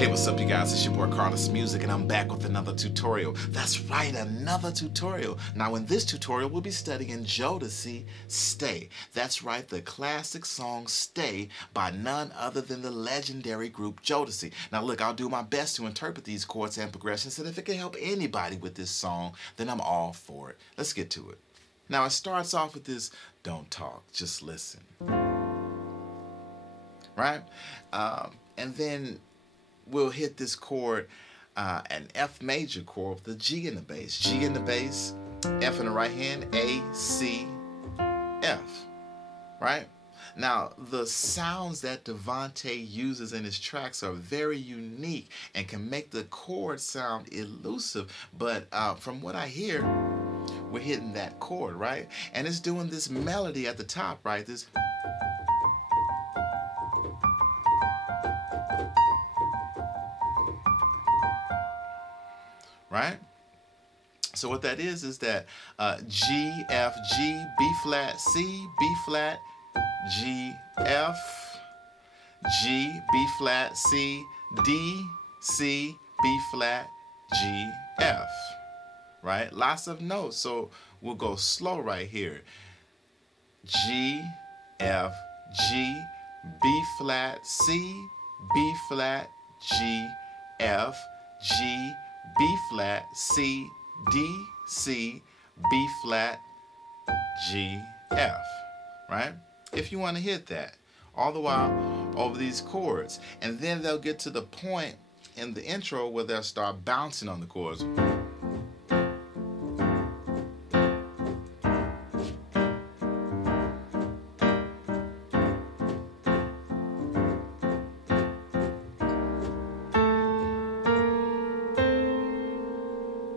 Hey, what's up, you guys? It's your boy Carlos Music, and I'm back with another tutorial. That's right, another tutorial. Now, in this tutorial, we'll be studying Jodeci, Stay. That's right, the classic song Stay by none other than the legendary group Jodeci. Now, look, I'll do my best to interpret these chords and progressions, and if it can help anybody with this song, then I'm all for it. Let's get to it. Now, it starts off with this, don't talk, just listen. Right? And then we'll hit this chord, an F major chord with the G in the bass. G in the bass, F in the right hand, A, C, F. Right? Now, the sounds that Devante uses in his tracks are very unique and can make the chord sound elusive. But from what I hear, we're hitting that chord, right? And it's doing this melody at the top, right? This. Right? So what that is that G, F, G, B flat, C, B flat, G, F, G, B flat, C, D, C, B flat, G, F. Right? Lots of notes. So we'll go slow right here. G, F, G, B flat, C, B flat, G, F, G, B flat, C, D, C, B flat, G, F, right? If you want to hit that, all the while over these chords. And then they'll get to the point in the intro where they'll start bouncing on the chords.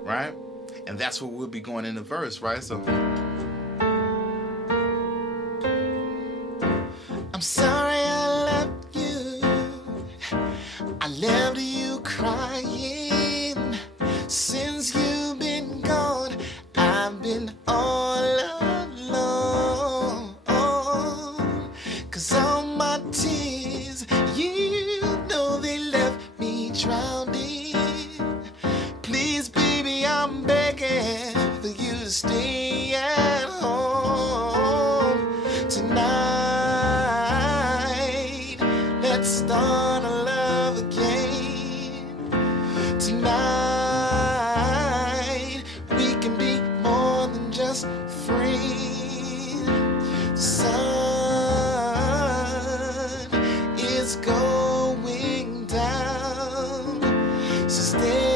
Right? And that's what we'll be going in the verse, right? So I'm sorry I left you. I left you crying. Since you've been gone, I've been all alone. 'Cause all my tears, you know they left me drowning. Please, baby, I'm begging for you to stay at home tonight. Let's start a love again. Tonight we can be more than just friends. The sun is going down, so stay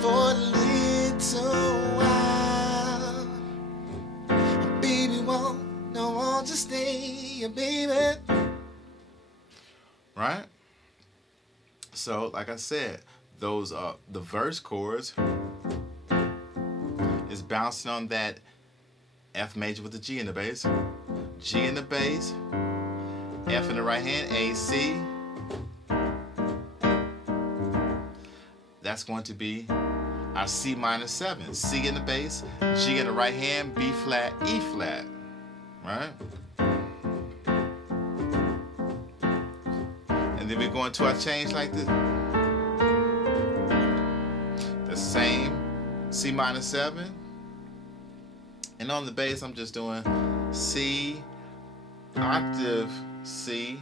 for a little while. Baby, won't you stay, baby? Right? So, like I said, those the verse chords is bouncing on that F major with the G in the bass. G in the bass, F in the right hand, A, C. That's going to be our C minor 7. C in the bass, G in the right hand, B flat, E flat. Right? And then we go into our change like this. The same C minor 7. And on the bass, I'm just doing C, octave C,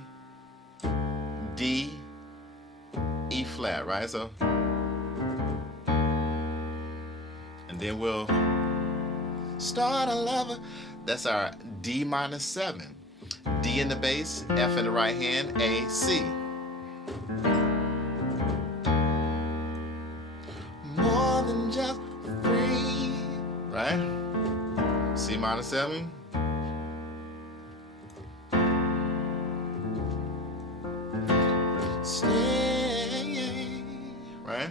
D, E flat, right? So, and then we'll start a lover. That's our D minor 7. D in the bass, F in the right hand, A, C. More than just free. Right? C minor 7. Stay. Right?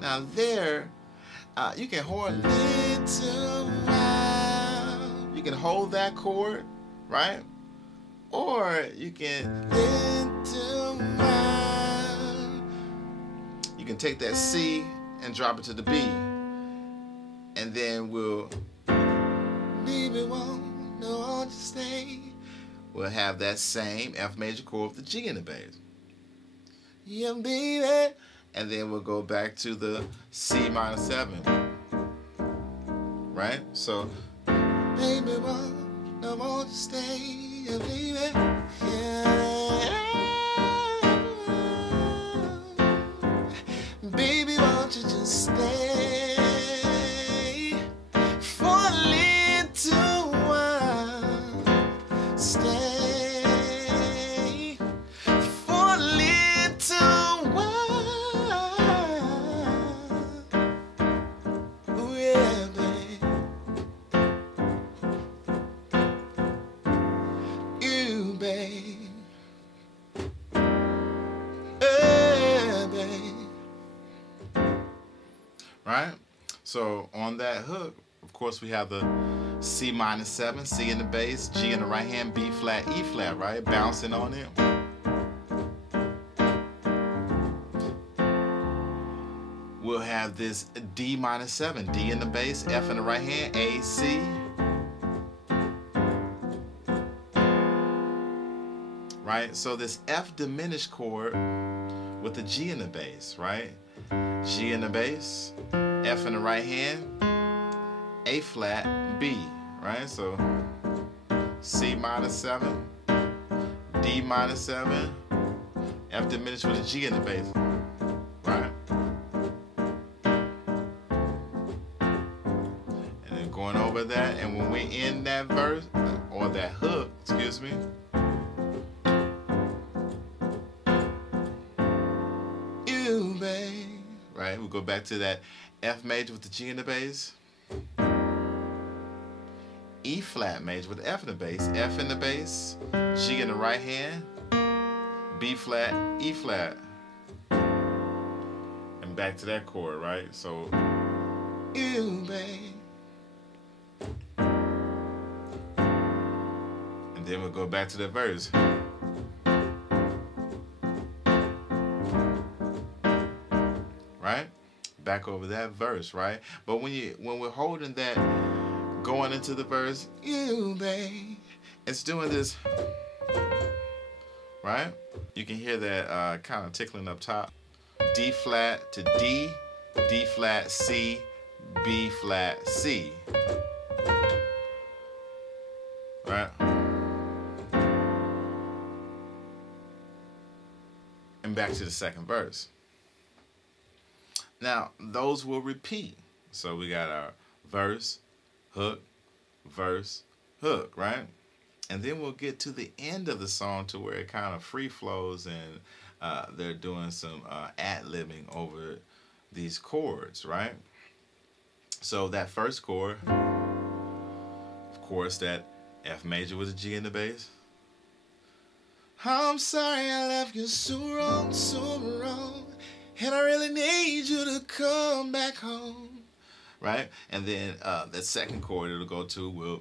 Now there, you can hold a little while. You can hold that chord, right? Or you can little while. You can take that C and drop it to the B, and then we'll. Baby, won't you stay? we'll have that same F major chord with the G in the bass. Yeah, baby. And then we'll go back to the C minor 7. Right? So, baby, I want to stay, baby. Yeah. Baby, won't you just stay for a little while? Stay for a little while. Oh yeah, babe. You, babe. Yeah, babe. Right? So on that hook, of course, we have the C minor 7, C in the bass, G in the right hand, B flat, E flat, right? Bouncing on it. We'll have this D minor 7, D in the bass, F in the right hand, A, C. Right? So this F diminished chord with the G in the bass, right? G in the bass, F in the right hand, A flat, B, right? So C minor 7, D minor 7, F diminished with a G in the bass, right? And then going over that, and when we end that verse, or that hook, excuse me, you, babe, right? We'll go back to that F major with the G in the bass, E flat major with the F in the bass, F in the bass, G in the right hand, B flat, E flat, and back to that chord, right? So, you, babe. And then we'll go back to the verse. Right? Back over that verse, right? But when we're holding that, going into the verse, you, babe, it's doing this, right? You can hear that kind of tickling up top. D flat to D, D flat, C, B flat, C. Right? And back to the second verse. Now, those will repeat. So we got our verse, hook, verse, hook, right? And then we'll get to the end of the song to where it kind of free flows and they're doing some ad-libbing over these chords, right? So that first chord, of course, that F major with a G in the bass. I'm sorry I left you so wrong, and I really need you to come back home, right? And then that second chord it'll go to will,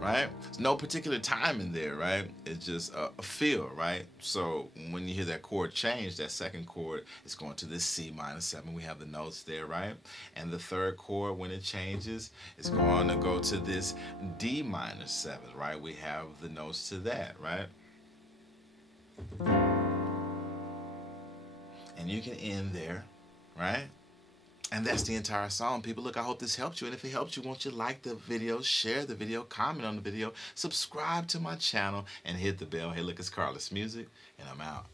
right? There's no particular time in there, right? It's just a feel, right? So when you hear that chord change, that second chord is going to this C minor 7. We have the notes there, right? And the third chord, when it changes, is going to go to this D minor 7, right? We have the notes to that, right? And you can end there, right? And that's the entire song, people. Look, I hope this helped you. And if it helped you, won't you like the video, share the video, comment on the video, subscribe to my channel, and hit the bell. Hey, look, it's Carlos Music, and I'm out.